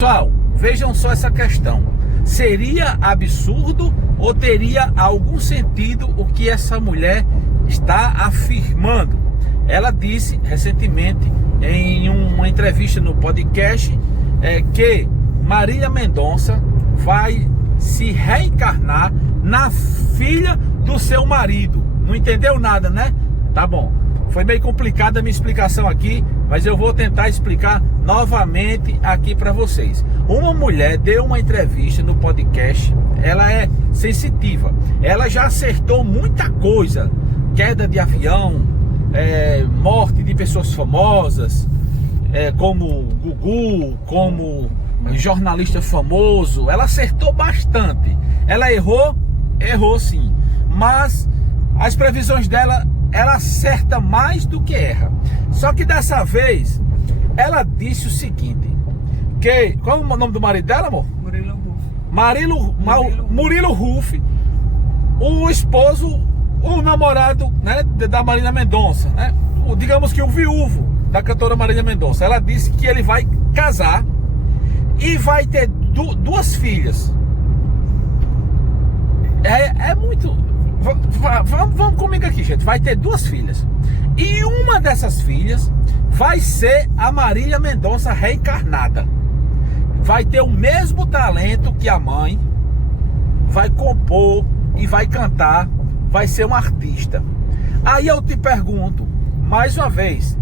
Pessoal, vejam só essa questão. Seria absurdo ou teria algum sentido o que essa mulher está afirmando? Ela disse recentemente em uma entrevista no podcast que Marília Mendonça vai se reencarnar na filha do seu marido. Não entendeu nada, né? Tá bom. Foi meio complicada a minha explicação aqui, mas eu vou tentar explicar novamente aqui para vocês. Uma mulher deu uma entrevista no podcast, ela é sensitiva, ela já acertou muita coisa, queda de avião, morte de pessoas famosas, como Gugu, como jornalista famoso, ela acertou bastante. Ela errou sim, mas as previsões dela, ela acerta mais do que erra. Só que dessa vez ela disse o seguinte, que qual é o nome do marido dela, amor? Murilo Huff, o esposo, o namorado, né, da Marília Mendonça, né? Digamos que o viúvo da cantora Marília Mendonça. Ela disse que ele vai casar e vai ter duas filhas. É muito. Vamos comigo aqui, gente. Vai ter duas filhas. E uma dessas filhas vai ser a Marília Mendonça reencarnada. Vai ter o mesmo talento que a mãe. Vai compor e vai cantar. Vai ser uma artista. Aí eu te pergunto, mais uma vez,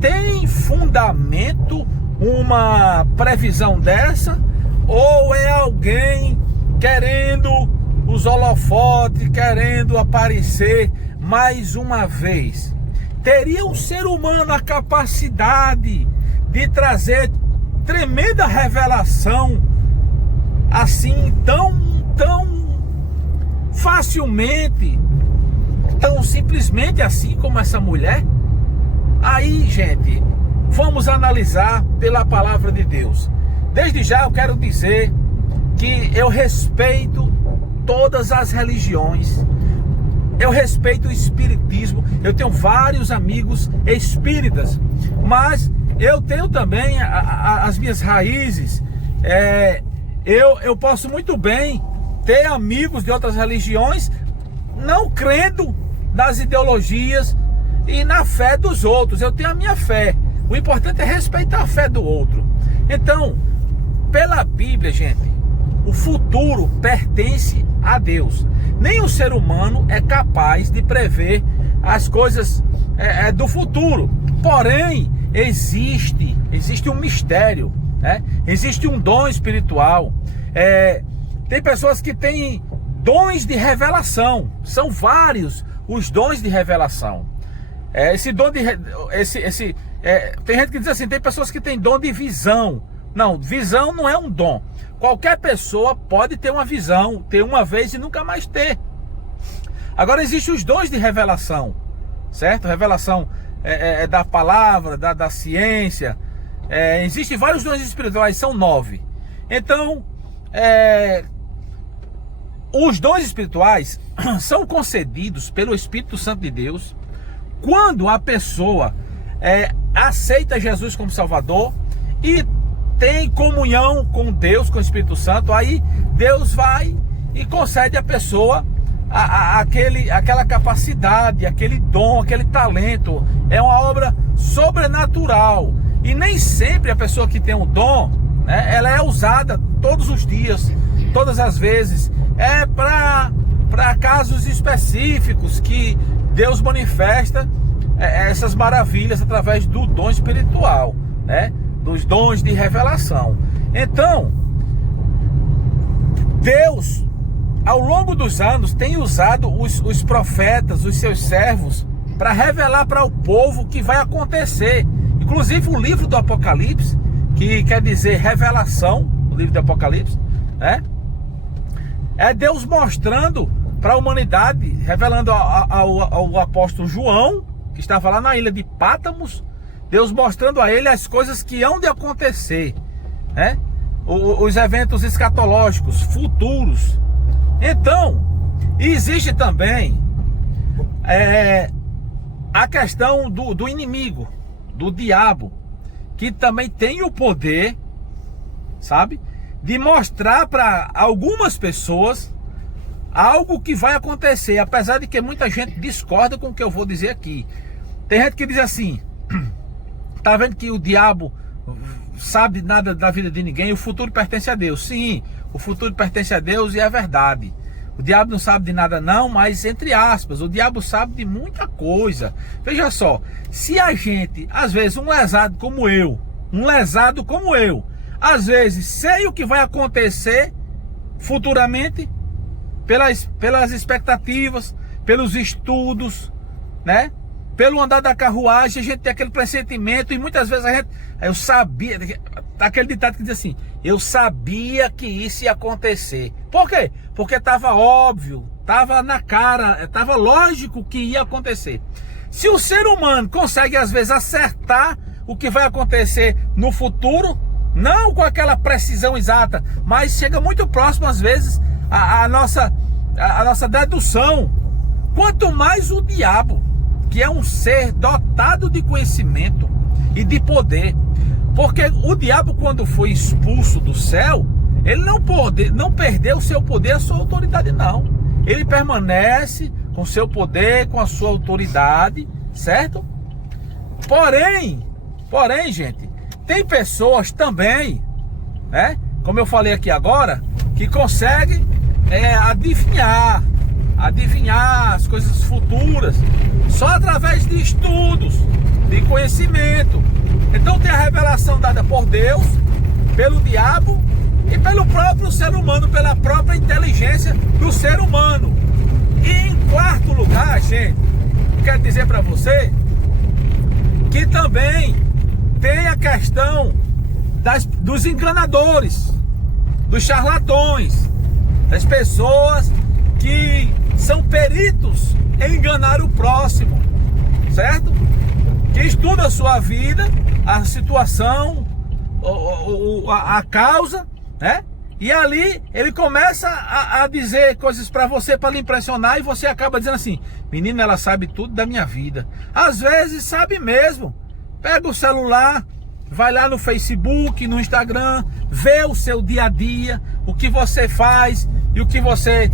tem fundamento uma previsão dessa? Ou é alguém querendo os holofotes, querendo aparecer mais uma vez? Teria um ser humano a capacidade de trazer tremenda revelação assim, tão facilmente, tão simplesmente assim como essa mulher? Aí, gente, vamos analisar pela palavra de Deus. Desde já eu quero dizer que eu respeito todas as religiões, eu respeito o espiritismo, eu tenho vários amigos espíritas, mas eu tenho também as minhas raízes. Eu posso muito bem ter amigos de outras religiões, não crendo nas ideologias e na fé dos outros. Eu tenho a minha fé, o importante é respeitar a fé do outro. Então, pela Bíblia, gente, o futuro pertence a Deus. Nenhum ser humano é capaz de prever as coisas do futuro. Porém, existe um mistério, né? Existe um dom espiritual. Tem pessoas que têm dons de revelação. São vários os dons de revelação. Tem gente que diz assim, tem pessoas que têm dom de visão. Não, visão não é um dom. Qualquer pessoa pode ter uma visão, ter uma vez e nunca mais ter. Agora existem os dons de revelação, certo? Revelação da palavra, da ciência. Existem vários dons espirituais, são 9. Então, os dons espirituais são concedidos pelo Espírito Santo de Deus quando a pessoa aceita Jesus como Salvador e tem comunhão com Deus, com o Espírito Santo. Aí Deus vai e concede à pessoa aquela capacidade, aquele dom, aquele talento. É uma obra sobrenatural. E nem sempre a pessoa que tem um dom, né, ela é usada todos os dias, todas as vezes. É para casos específicos que Deus manifesta essas maravilhas através do dom espiritual, né? Dos dons de revelação. Então, Deus, ao longo dos anos, tem usado os profetas, os seus servos, para revelar para o povo o que vai acontecer. Inclusive o livro do Apocalipse, que quer dizer revelação, o livro do Apocalipse, né? É Deus mostrando para a humanidade, revelando ao apóstolo João, que estava lá na ilha de Pátmos, Deus mostrando a ele as coisas que hão de acontecer, né? Os eventos escatológicos futuros. Então, existe também a questão do inimigo, do diabo, que também tem o poder sabe? De mostrar para algumas pessoas algo que vai acontecer, apesar de que muita gente discorda com o que eu vou dizer aqui. Tem gente que diz assim: tá vendo que o diabo sabe nada da vida de ninguém, o futuro pertence a Deus. Sim, o futuro pertence a Deus e é verdade. O diabo não sabe de nada não, mas entre aspas, o diabo sabe de muita coisa. Veja só, se a gente, às vezes um lesado como eu, às vezes sei o que vai acontecer futuramente, pelas expectativas, pelos estudos, né? Pelo andar da carruagem, a gente tem aquele pressentimento e muitas vezes eu sabia, aquele ditado que diz assim: eu sabia que isso ia acontecer. Por quê? Porque estava óbvio, estava na cara, estava lógico que ia acontecer. Se o ser humano consegue às vezes acertar o que vai acontecer no futuro, não com aquela precisão exata, mas chega muito próximo às vezes a nossa dedução, quanto mais o diabo, que é um ser dotado de conhecimento e de poder. Porque o diabo, quando foi expulso do céu, ele não perdeu o seu poder, a sua autoridade, não. Ele permanece com seu poder, com a sua autoridade, certo? Porém, gente, tem pessoas também, né, como eu falei aqui agora, que conseguem adivinhar as coisas futuras só através de estudos, de conhecimento. Então tem a revelação dada por Deus, pelo diabo e pelo próprio ser humano, pela própria inteligência do ser humano. E em quarto lugar, gente, quero dizer para você que também tem a questão dos enganadores, dos charlatões, das pessoas que são peritos em enganar o próximo, certo? Que estuda a sua vida, a situação, a causa, né? E ali ele começa a dizer coisas para você, para lhe impressionar, e você acaba dizendo assim: menina, ela sabe tudo da minha vida. Às vezes sabe mesmo. Pega o celular, vai lá no Facebook, no Instagram, vê o seu dia a dia, o que você faz e o que você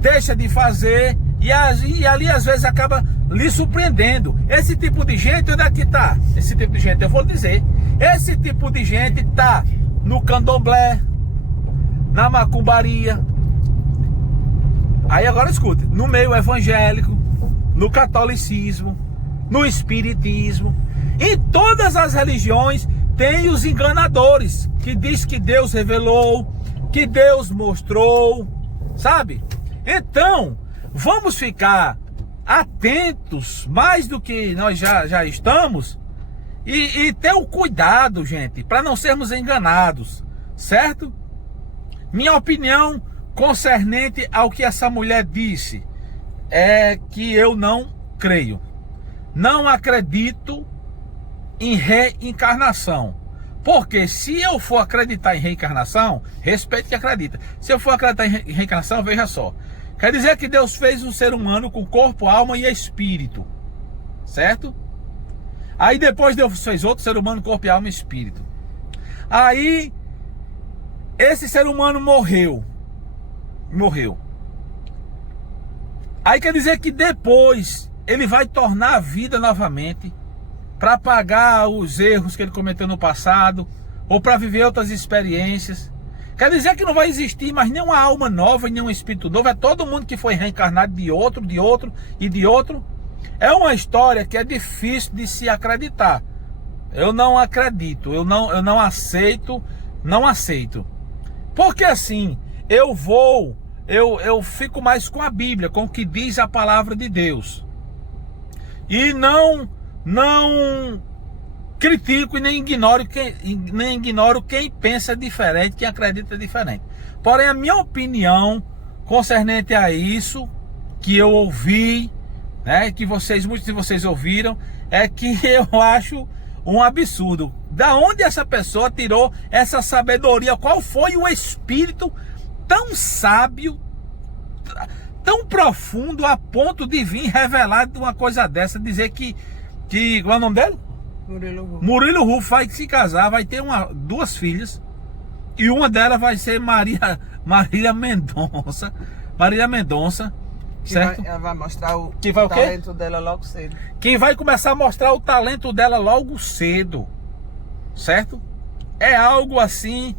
deixa de fazer, e ali às vezes acaba lhe surpreendendo. Esse tipo de gente, onde é que tá? Esse tipo de gente, eu vou dizer, esse tipo de gente tá no candomblé, na macumbaria. Aí agora escute, no meio evangélico, no catolicismo, no espiritismo, em todas as religiões tem os enganadores, que diz que Deus revelou, que Deus mostrou, sabe? Então, vamos ficar atentos, mais do que nós já estamos, e ter o cuidado, gente, para não sermos enganados, certo? Minha opinião concernente ao que essa mulher disse é que eu não creio. Não acredito em reencarnação. Porque se eu for acreditar em reencarnação, respeito que acredita. Se eu for acreditar em reencarnação, veja só. Quer dizer que Deus fez um ser humano com corpo, alma e espírito. Certo? Aí depois Deus fez outro ser humano, corpo, alma e espírito. Aí esse ser humano morreu. Aí quer dizer que depois ele vai tornar a vida novamente para pagar os erros que ele cometeu no passado, ou para viver outras experiências. Quer dizer que não vai existir mais nenhuma alma nova e nenhum espírito novo. É todo mundo que foi reencarnado de outro e de outro. É uma história que é difícil de se acreditar. Eu não acredito, eu não aceito. Porque assim, eu fico mais com a Bíblia, com o que diz a palavra de Deus. E não critico e nem ignoro quem pensa diferente, quem acredita diferente. Porém, a minha opinião concernente a isso que eu ouvi, né, que muitos de vocês ouviram, é que eu acho um absurdo. Da onde essa pessoa tirou essa sabedoria? Qual foi o espírito tão sábio, tão profundo, a ponto de vir revelar uma coisa dessa, dizer que qual é o nome dele? Murilo Rufo vai se casar, vai ter duas filhas, E uma delas vai ser Marília Mendonça. Marília Mendonça, certo? Ela vai mostrar o Que vai o quê? talento dela logo cedo. Que vai começar a mostrar o talento dela logo cedo, certo? É algo assim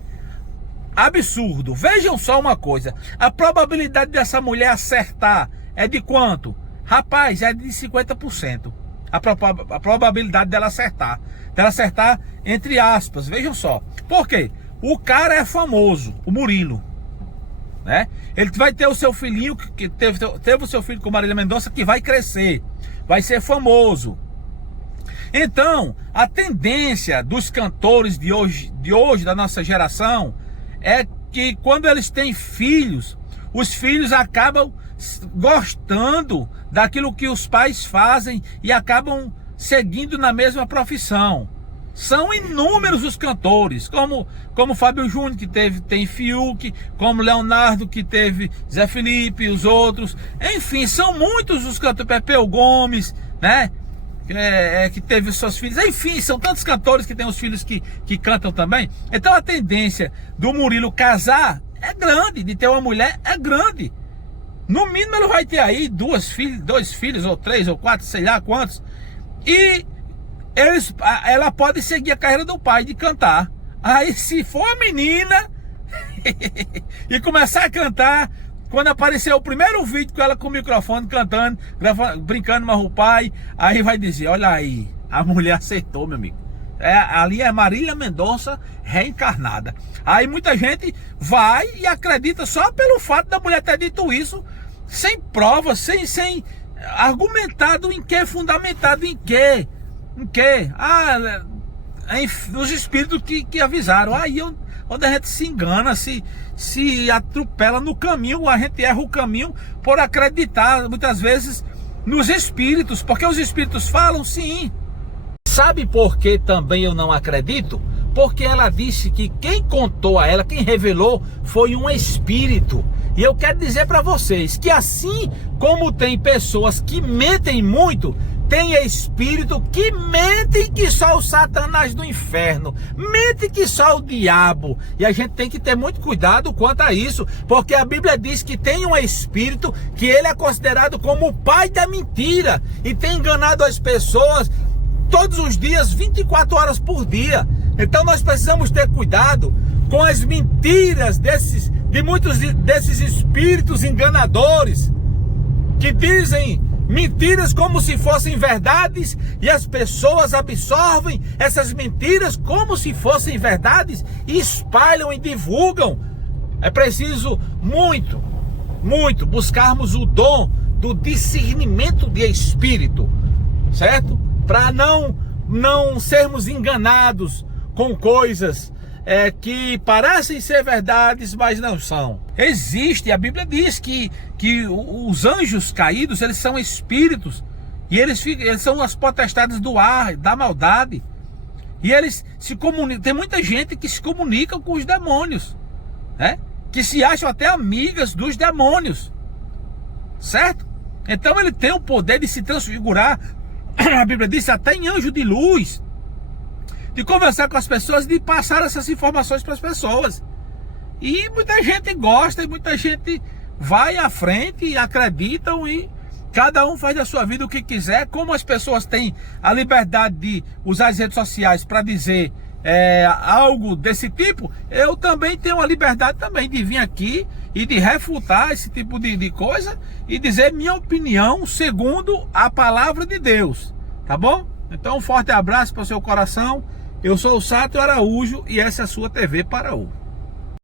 absurdo. Vejam só uma coisa, a probabilidade dessa mulher acertar é de quanto? Rapaz, é de 50%. A probabilidade dela acertar entre aspas. Vejam só, por quê? O cara é famoso, o Murilo, né? Ele vai ter o seu filhinho, que teve o seu filho com Marília Mendonça, que vai crescer, vai ser famoso. Então, a tendência dos cantores de hoje, da nossa geração, é que quando eles têm filhos, os filhos acabam gostando daquilo que os pais fazem e acabam seguindo na mesma profissão. São inúmeros os cantores, como Fábio Júnior, que tem Fiuk, como Leonardo, que teve Zé Felipe, os outros. Enfim, são muitos os cantores, Pepeu Gomes, né? Que teve os seus filhos. Enfim, são tantos cantores que têm os filhos que cantam também. Então a tendência do Murilo casar é grande, de ter uma mulher é grande. No mínimo ele vai ter aí dois filhos, ou 3 ou 4, sei lá quantos. E ela pode seguir a carreira do pai de cantar. Aí se for a menina e começar a cantar, quando aparecer o primeiro vídeo com ela com o microfone cantando, brincando mais o pai, aí vai dizer, olha aí, a mulher acertou, meu amigo. Ali é Marília Mendonça reencarnada. Aí muita gente vai e acredita só pelo fato da mulher ter dito isso, sem prova, sem argumentado em que, fundamentado em que. Os espíritos que avisaram. Aí onde a gente se engana, se atropela no caminho, a gente erra o caminho por acreditar muitas vezes nos espíritos, porque os espíritos falam sim. Sabe por que também eu não acredito? Porque ela disse que quem contou a ela, quem revelou, foi um espírito. E eu quero dizer para vocês que assim como tem pessoas que mentem muito, tem espírito que mentem que só o Satanás do inferno, mente que só o diabo. E a gente tem que ter muito cuidado quanto a isso, porque a Bíblia diz que tem um espírito que ele é considerado como o pai da mentira e tem enganado as pessoas todos os dias, 24 horas por dia. Então nós precisamos ter cuidado com as mentiras de muitos desses espíritos enganadores que dizem mentiras como se fossem verdades, e as pessoas absorvem essas mentiras como se fossem verdades e espalham e divulgam. É preciso muito buscarmos o dom do discernimento de espírito, certo? Para não sermos enganados com coisas que parecem ser verdades, mas não são. Existe, a Bíblia diz que os anjos caídos, eles são espíritos, e eles são as potestades do ar, da maldade, e eles se comunicam. Tem muita gente que se comunica com os demônios, né? Que se acham até amigas dos demônios, certo? Então ele tem o poder de se transfigurar, a Bíblia diz, até em anjo de luz, de conversar com as pessoas, de passar essas informações para as pessoas. E muita gente gosta, e muita gente vai à frente e acreditam, e cada um faz da sua vida o que quiser. Como as pessoas têm a liberdade de usar as redes sociais para dizer algo desse tipo, eu também tenho a liberdade também de vir aqui e de refutar esse tipo de coisa e dizer minha opinião segundo a palavra de Deus, tá bom? Então um forte abraço para o seu coração. Eu sou o Sátio Araújo e essa é a sua TV Paraú.